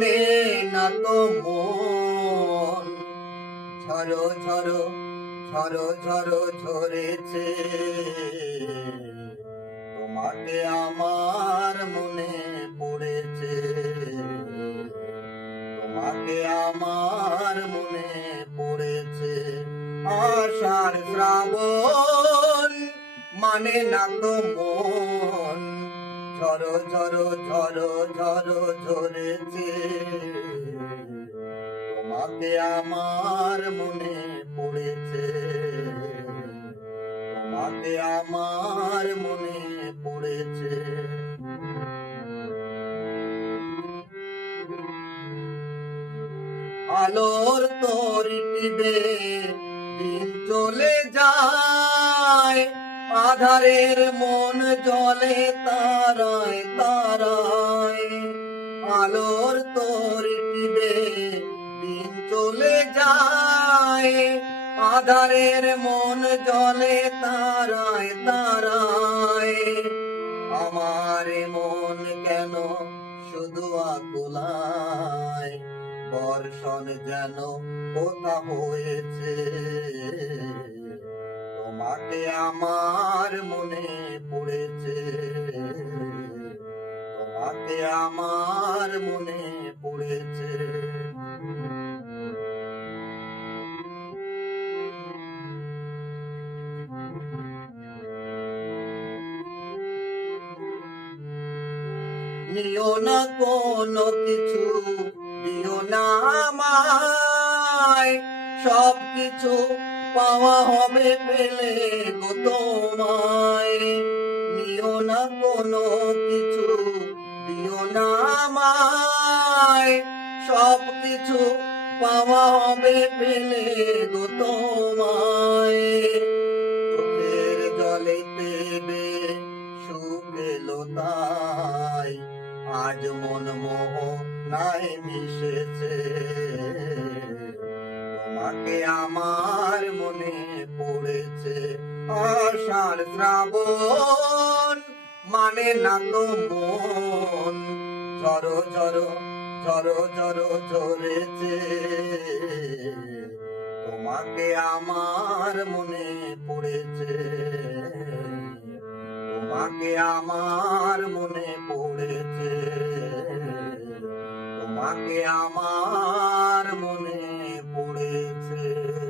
মানে না তো মন, ঝরো ঝরো ঝরো ঝরো ঝরেছে, তোমাকে আমার মনে পড়েছে, তোমাকে আমার মনে পড়েছে। আষাঢ় শ্রাবণ মানে না তো মন, ঝরো ঝরো ঝরো ঝরো ঝরেছে, তোমাকে আমার মনে পড়েছে, তোমাকে আমার মনে পড়েছে। আলোর তরি টিপে দিন চলে যায়, আধারের মন জলে তারায় তারায়। আলোর তরি টিপে দিন চলে যায়, আধারের মন জলে তারায় তারায়। আমার মন কেন শুধু আকুলায়, বর্ষণ যেন কোথা হয়েছে, তোমাকে আমার মনে পড়েছে, তোমাকে আমার মনে পড়েছে। নিও না কোনো কিছু, দিও না আমায়, সব কিছু পাওয়া হবে পেলে গো তোমায়। নিও না কোনো কিছু, দিও না আমায়, সব কিছু পাওয়া হবে পেলে গো তোমায়। চোখের জলেতে বে সুখ এলো তাই, আজ মন মোহ নাই মিশেছে, তোমাকে আমার মনে পড়েছে। আষাঢ় শ্রাবণ মানে না তো মন, ঝরো ঝরো ঝরো ঝরো ঝরেছে, তোমাকে আমার মনে পড়েছে, তোমাকে আমার মনে পড়েছে, তোমাকে আমার